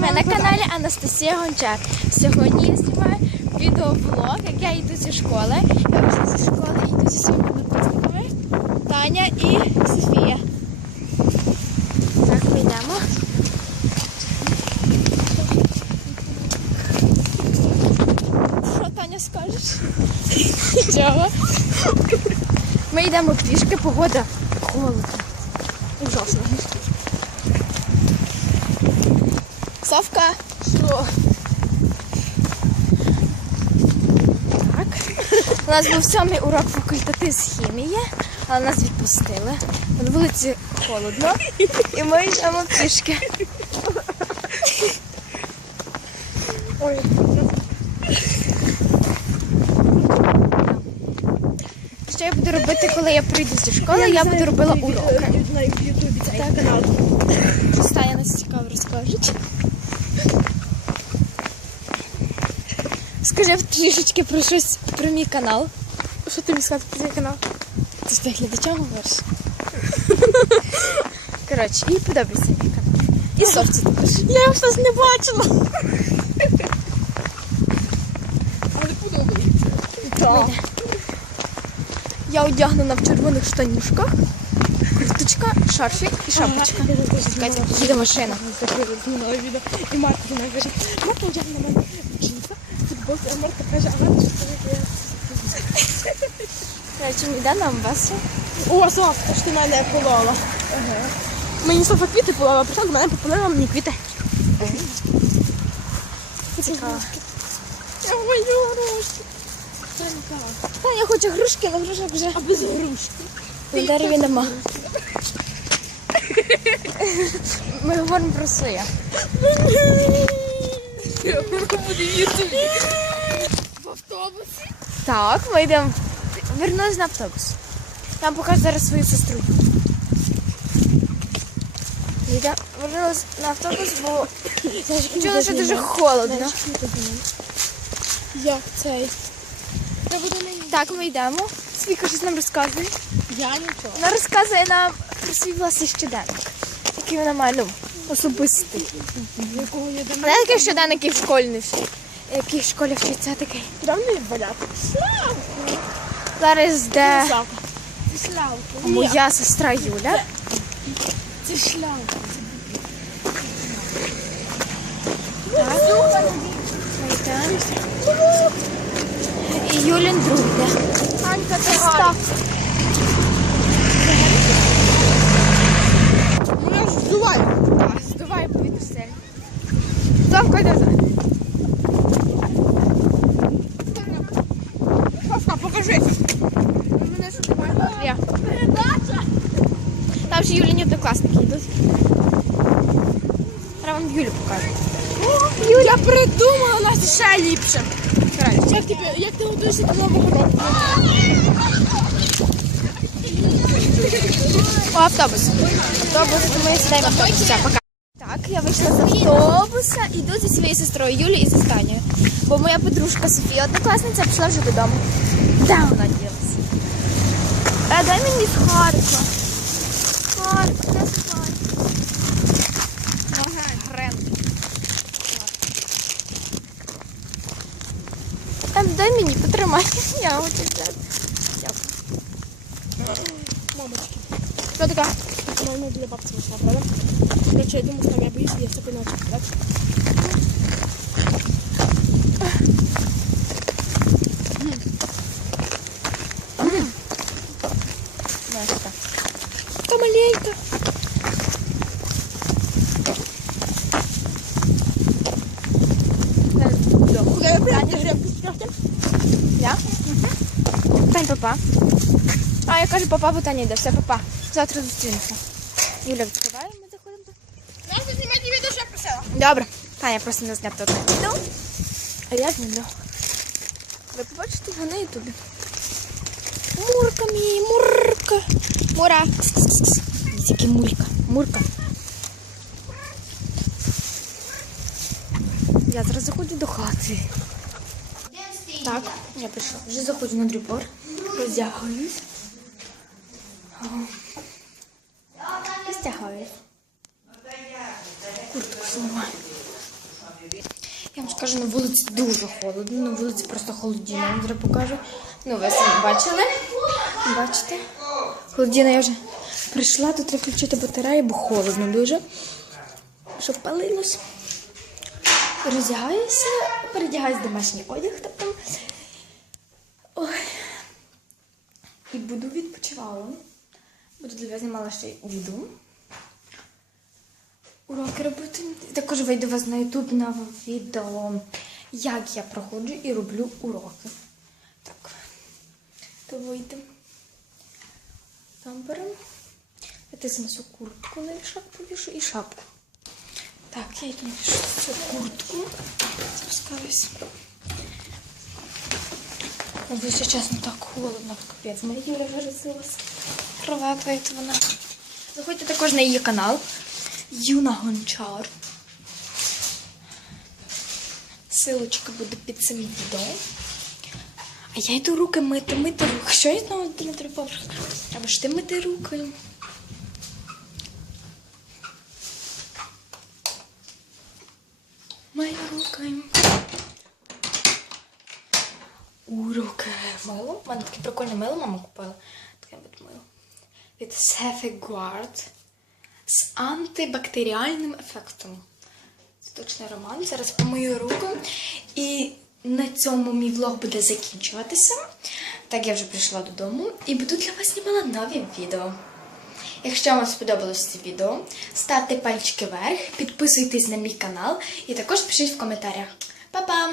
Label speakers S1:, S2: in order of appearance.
S1: Ми на каналі Анастасія Гончар. Сьогодні я знімаю відеоблог, як я йду зі школи. Я вийшла зі школи йду зі своїми підписниками Таня і Софія. Так, ми йдемо. Що Таня скажеш? Чого? Ми йдемо пішки, погода холодно. Ужасно. Совка. Що? Так. У нас був сьомий урок факультатив з хімії, але нас відпустили. На вулиці холодно. І ми йдемо пішки. Ой. Що я буду робити, коли я прийду зі школи? Я буду робила уроки.
S2: Канал.
S1: Стає нас цікаво розкажуть. Скажи трішечки про щось про мій канал.
S2: Що тобі сказати про цей канал?
S1: Ти ж глядачам говориш. Коротше, їй подобається мій канал. І совці також.
S2: Я його щось не бачила. Але подобається. Так.
S1: Я одягнена в червоних штанюшках, курточка, шарфік і шапочка. Чекайте, їде машина.
S2: Відео. І до мене каже, Марта одягне Марта що це таке?
S1: Коротше, ми йде на Амбасу.
S2: О, Софа, ж ти мене полола. Мені Софа квіти полола, прийшла до мене попалила мені квіти.
S1: Цікаво.
S2: Я. Це не так.
S1: Таня хоче грушки, але грушок вже
S2: А без грушки.
S1: на дереві нема. Ми говоримо про своє.
S2: Подивіться. В автобусі?
S1: Так, ми йдемо. Вернулись на автобус. Я вам покажу зараз свою сестру. Йдемо- Вернулись на автобус, бо чули, що дуже холодно.
S2: Як цей? Я
S1: Так, ми йдемо. Свіка щось нам розказує.
S2: Я нічого.
S1: Вона розказує нам про свій власний щоденник, який вона має ну, особистий.
S2: Якого я
S1: такий щоденник, який в школі. Який в школі вчиться такий.
S2: Давно валяти.
S1: Зараз де
S2: Славка.
S1: Моя сестра Юля.
S2: Це
S1: йдемо. І Юлін друг.
S2: Анька, це
S1: Так.
S2: Мене ж здуває.
S1: Здуває повітря. Завка йде.
S2: Славка, покажи. Мене що немає. Передача.
S1: Там же Юліні однокласники йдуть. Треба вам Юлю покажу.
S2: Я придумала у нас ще ліпше. Як ти, як ти готуєшся до нового року?
S1: О, автобус. Автобус, ми сідаємо автобус. Все, пока. Так, я вийшла з автобуса, йду зі своєю сестрою Юлією і з Танею. Бо моя подружка Софія, однокласниця, пішла вже додому. Де вона ділася? А дай мені з Харкова. Харків, де з Харкова? Ага, Грен. Ем, дай мені, потримай. Я хочу взяти. Дякую.
S2: Мамочки.
S1: Що таке?
S2: По-моєму, для бабці вийшла, правда? Короче, я думаю, там я боюсь, я все поняла, так?
S1: Настя. Та маленька.
S2: Куди я?
S1: Тань, папа. А, я кажу, папа, бо Таня йде. Все, папа. Завтра зустрінемося. Юля відкриває, ми заходимо. тут.
S2: Настя, знімати відео, що я просила.
S1: Добре. Таня просто не зняти одне відео. А я знімлю. Ви побачите його на ютубі. Мурка мій, мурка. Мура. Тільки мурка. Мурка. Я зараз заходжу до хати. Так, я прийшла. Вже заходжу на дрібор. Роздягаюсь. Роздягаюсь. Куртку знімаю. Я вам скажу, на вулиці дуже холодно, на вулиці просто холодіна, я вам зараз покажу. Ну, ви самі бачили? Бачите? Холодіна я вже прийшла, тут треба включити батарею, бо холодно дуже. Щоб палилось. Роздягаюся, передягаюсь в домашній одяг, тобто. Ой. І буду відпочивала. Буду для вас знімала ще відео. Уроки робити. Також вийду вас на YouTube на відео, як я проходжу і роблю уроки. Так. То вийде. Там беремо. Я занесу куртку на вішак повішу і шапку. Так, я йду вішу цю куртку. Спускаюсь. Ну, чесно, так холодно, капець. Моя Юля виразилась. Кроватує вона. Заходьте також на її канал. Юна Гончар. Силочка буде під цим відео. А я йду руки мити, мити руки. Що я знову не треба? Треба ж ти мити руки. Мої руки. У руки мило. У мене таке прикольне мило мама купила. Таке от мило. Від Sefeguard з антибактеріальним ефектом. Це точний роман. Зараз помию руку. І на цьому мій влог буде закінчуватися. Так, я вже прийшла додому і буду для вас знімала нові відео. Якщо вам сподобалось це відео, ставте пальчики вверх, підписуйтесь на мій канал і також пишіть в коментарях. Па-па!